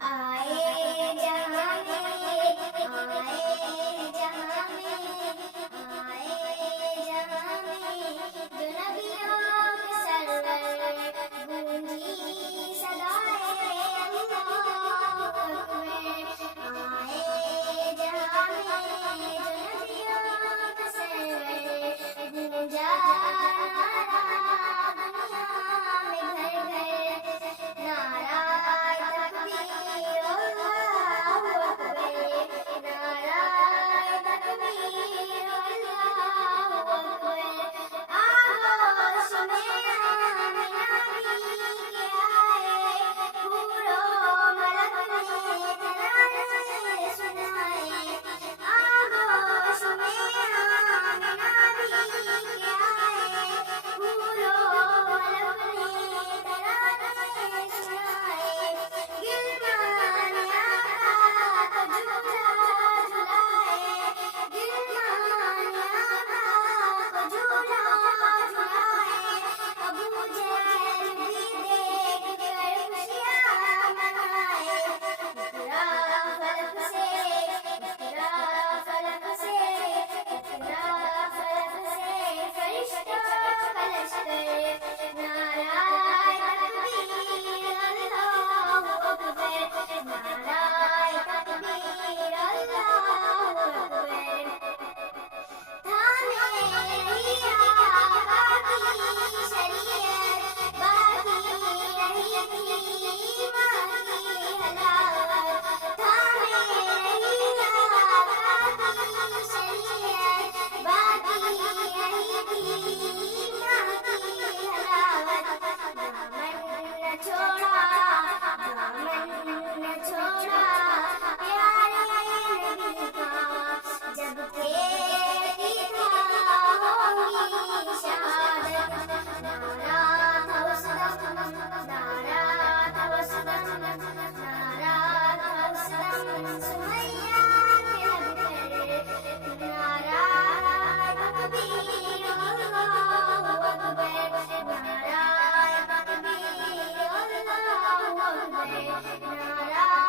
आए जहाँ में, आए जहाँ में, आए जहाँ में, जो नबियों के सरवर गूंजी सदाए अल्लाहू अकबर। आए जहाँ में, जो नबियों के सरवर गूंजा नारा दुनिया में घर घर, नारा तकबीर अल्लाहू अकबर, नारा तकबीर अल्लाहू अकबर। आगोश में आमिना भी के आए, हूरो मलक ने तराने सुनाए। आगोश में आमिना भी के आए, हूरो मलक ने तराने सुनाए। गिलमान आका को झूला झुलाए, गिलमान आका को झूला झुलाए। अबू जहल भी देख कर खुशियाँ मनाए। इकरा फलक से, इकरा फलक से, इकरा फलक से फरिश्तों का लश्कर, नारा तकबीर अल्लाहू अकबर, नारा तकबीर अल्लाहू अकबर। थामे रही आका की शरीयत, बाकी रही थी माँ की हलावत। थामे रही आका की शरीयत, बाकी रही थी माँ की हलावत। दामन न छोड़ा, दामन न छोड़ा प्यारे नबी का, जब खेती था होगी शहादत। नारा था उस दम, नारा था उस दम, नारा था उस दम सुमैया के लब पर, नारा तकबीर अल्लाहू अकबर, नारा तकबीर अल्लाहू अकबर, नारा